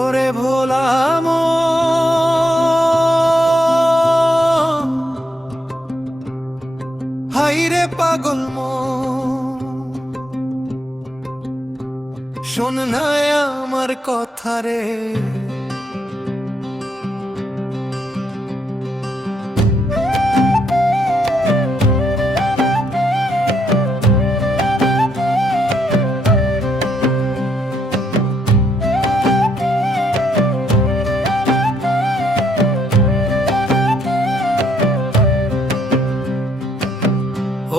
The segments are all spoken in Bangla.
ওরে ভোলা হাইরে পাগল শোন না আমার কথা রে।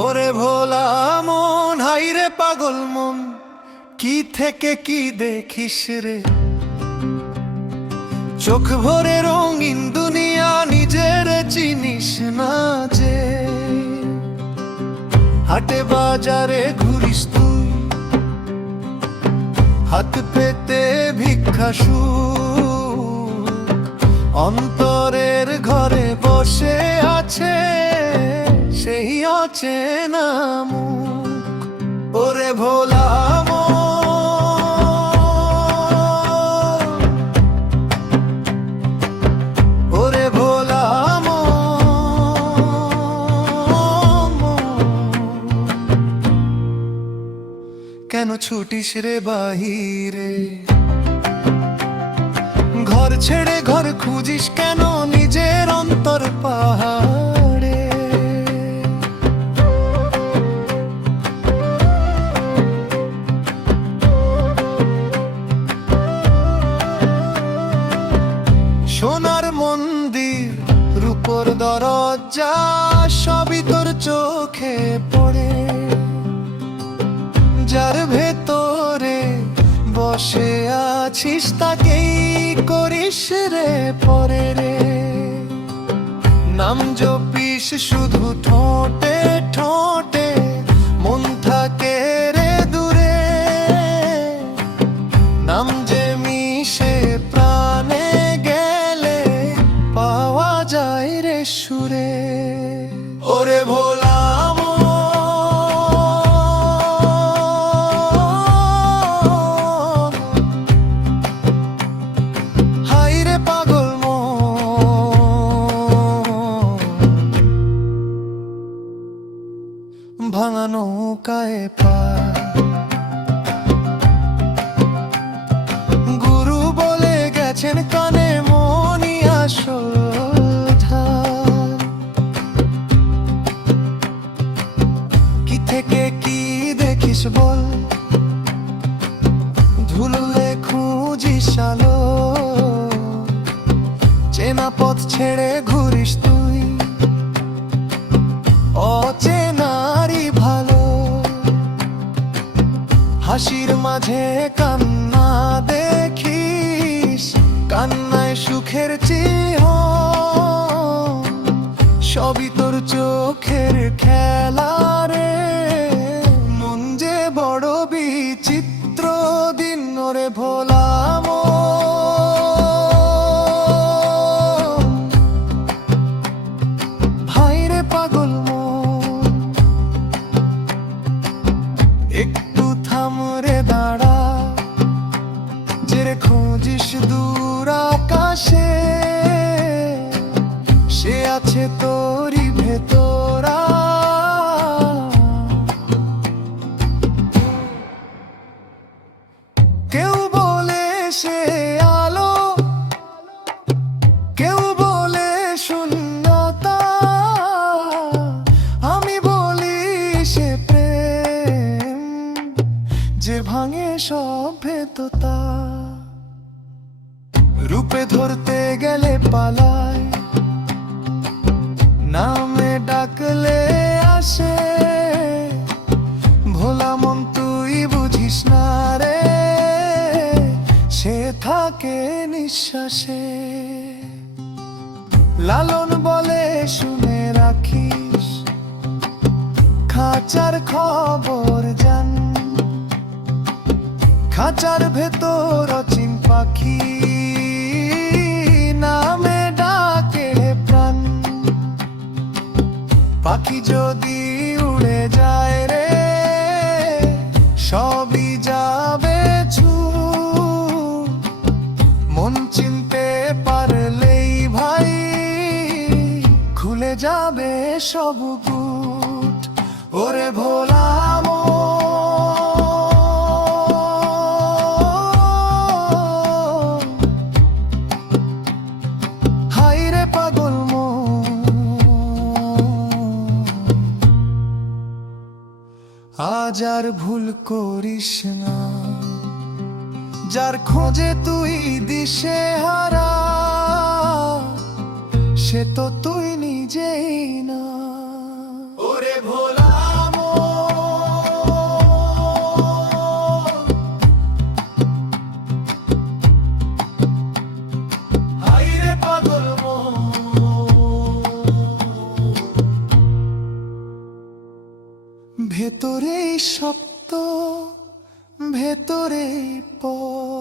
ওরে ভোলা মন হাইরে পাগল মন, কি থেকে কি দেখিস রে? চোখ ভরে রঙিন দুনিয়া নিজের চিনিস না যে। হাটে বাজারে ঘুরিস তুই, হাত পেতে ভিক্ষা সুখ, অন্তরের ঘরে বসে আছে সেই অচেনা মুখ। ওরে ভোলা ওরে ভোলা কেন ছুটিস রে বাহিরে? ঘর ছেড়ে ঘর খুঁজিস কেন নিজের অন্তর পাহাড়ে? সোনার মন্দির রূপর দরজা সবই তোর চোখে পড়ে, যার ভেতরে বসে আছিস তাকেই করিস রে পরে রে। নাম জপিস শুধু ঠোঁটে ঠোঁটে, মন থাকে রে দূরে। নাম যে মিশে প্রাণে গেলে পাওয়া যায় রে সুরে। ওরে ভোলা হাইরে পাগল ভাঙা নৌকায় পা, গুরু বলে গেছেন কানে মনি আসল ধার। কি থেকে কি দেখিস বল, ধুলোয় খুঁজিস আলো, চেনা পথ ছেড়ে ঘুরিস তুই অচেনারি ভালো। হাসির মাঝে কান্না দেখিস, কান্নায় সুখের চিহ্ন, সবই তোর চোখের খেলা রে। মন যে বড় বিচিত্র দিন রে ভোলা হাইরে পাগল একটু থাম রে দাঁড়া, যে খুঁজিস দূর আকাশে সে আছে তোরই ভেতরা। কেউ বলে সে আলো, কেউ বলে শূন্যতা, আমি বলি সে প্রেম যে ভাঙে সব ভেততা। রূপে ধরতে গেলে পালায়, নামে ডাকলে আসে। ভোলা মন তুই বুঝিস না রে, সে থাকে নিঃশ্বাসে। লালন বলে শুনে রাখিস, খাঁচার খবর জান। খাঁচার ভেতর অচিন পাখি নামে ডাকে প্রাণ। পাখি যদি উড়ে যায় রে সবই যাবে ছুট, সব গুট। ওরে ভোলা মন, হাইরে পাগল মন, আজ আর ভুল করিস না, যার খোঁজে তুই দিশে হারা, সে তো তুই নিজেই না। ওরে ভোলা মন, হাইরে পাগল মন, ভেতরেই সপ্ত, ভেতরেই পথ।